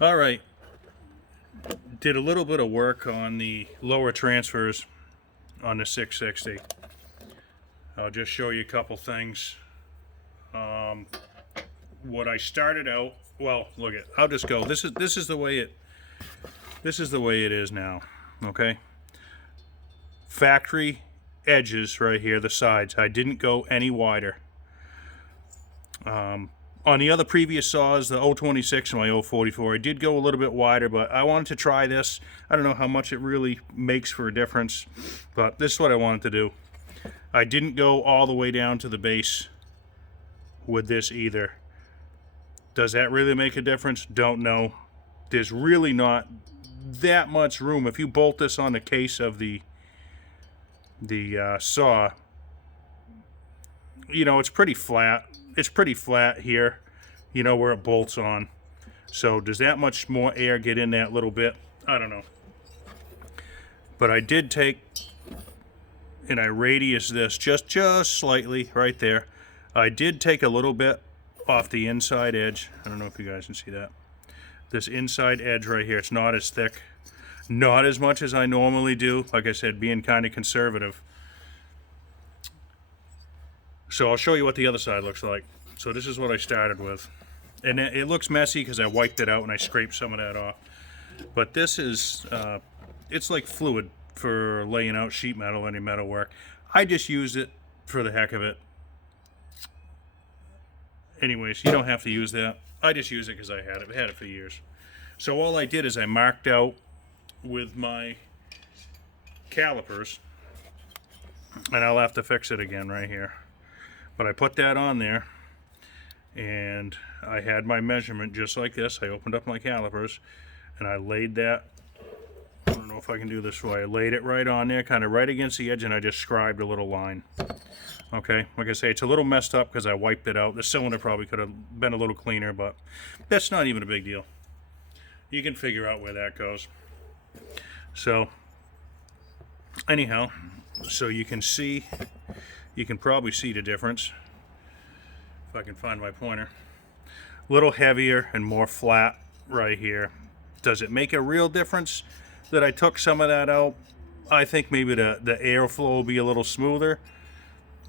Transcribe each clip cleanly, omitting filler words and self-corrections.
All right, did a little bit of work on the lower transfers on the 660. I'll just show you a couple things. What I started out, well, look at, I'll just go. This is the way it is now. Okay, factory edges right here, the sides. I didn't go any wider. On the other previous saws, the 026 and my 044, I did go a little bit wider, but I wanted to try this. I don't know how much it really makes for a difference, but this is what I wanted to do. I didn't go all the way down to the base with this either. Does that really make a difference? Don't know. There's really not that much room. If you bolt this on the case of the saw, you know, it's pretty flat. It's pretty flat here, you know, where it bolts on. So does that much more air get in that little bit? I don't know. But I did take, and I radius this just slightly right there. I did take a little bit off the inside edge. I don't know if you guys can see that. This inside edge right here, it's not as thick. Not as much as I normally do. Like I said, being kind of conservative. So I'll show you what the other side looks like. So this is what I started with. And it looks messy because I wiped it out and I scraped some of that off. But this is, it's like fluid for laying out sheet metal, any metal work. I just used it for the heck of it. Anyways, you don't have to use that. I just use it because I had it. I had it for years. So all I did is I marked out with my calipers. And I'll have to fix it again right here. But I put that on there, and I had my measurement just like this. I opened up my calipers, and I laid that, I don't know if I can do this for you. I laid it right on there, kind of right against the edge, and I just scribed a little line. Okay, like I say, it's a little messed up because I wiped it out. The cylinder probably could have been a little cleaner, but that's not even a big deal. You can figure out where that goes. So, anyhow, so you can see, you can probably see the difference if I can find my pointer. A little heavier and more flat right here. Does it make a real difference that I took some of that out? I think maybe the airflow will be a little smoother.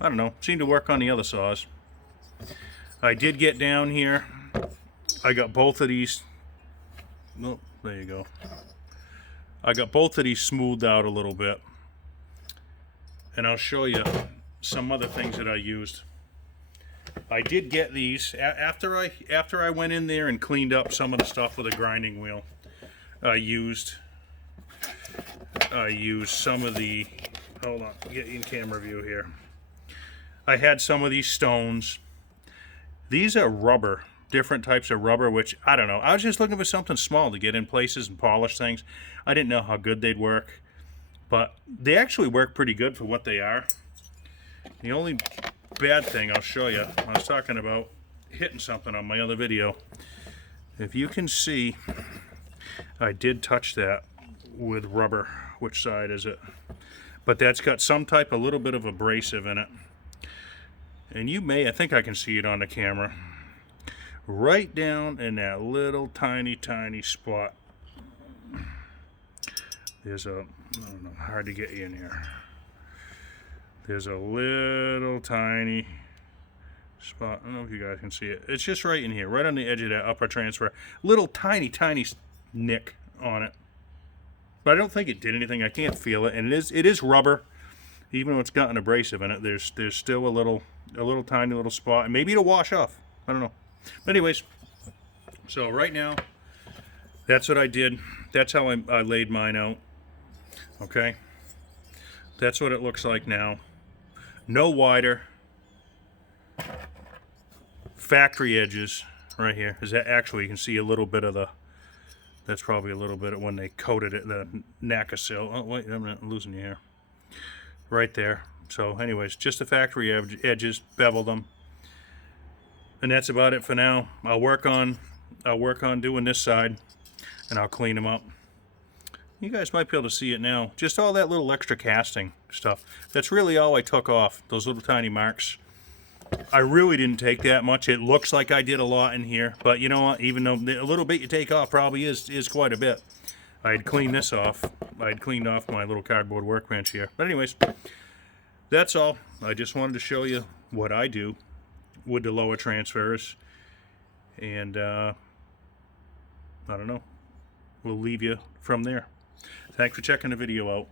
I don't know. Seemed to work on the other saws. I did get down here. I got both of these. Oh, there you go. I got both of these smoothed out a little bit. And I'll show you some other things that I used. I did get these after I went in there and cleaned up some of the stuff with a grinding wheel. I used some of the, hold on, get in camera view here. I had some of these stones. These are rubber, different types of rubber, which I don't know. I was just looking for something small to get in places and polish things. I didn't know how good they'd work, but they actually work pretty good for what they are. The only bad thing I'll show you, I was talking about hitting something on my other video. If you can see, I did touch that with rubber. Which side is it? But that's got some type, a little bit of abrasive in it. And you may, I think I can see it on the camera. Right down in that little tiny spot. There's a, I don't know, hard to get you in here. There's a little tiny spot. I don't know if you guys can see it. It's just right in here, right on the edge of that upper transfer. Little tiny nick on it. But I don't think it did anything. I can't feel it. And it is rubber. Even though it's got an abrasive in it, there's still a little tiny little spot. And maybe it'll wash off. I don't know. But anyways, so right now, that's what I did. That's how I laid mine out. Okay. That's what it looks like now. No wider. Factory edges right here. Is that actually, you can see a little bit of the, that's probably a little bit of when they coated it, the Nacacil. Oh, wait, I'm not losing you here. Right there. So anyways, just the factory edges, beveled them. And that's about it for now. I'll work on doing this side, and I'll clean them up. You guys might be able to see it now. Just all that little extra casting stuff. That's really all I took off, those little tiny marks. I really didn't take that much. It looks like I did a lot in here, but you know what? Even though a little bit you take off probably is quite a bit. I had cleaned this off. I had cleaned off my little cardboard workbench here. But anyways, that's all. I just wanted to show you what I do with the lower transfers. And I don't know. We'll leave you from there. Thanks for checking the video out.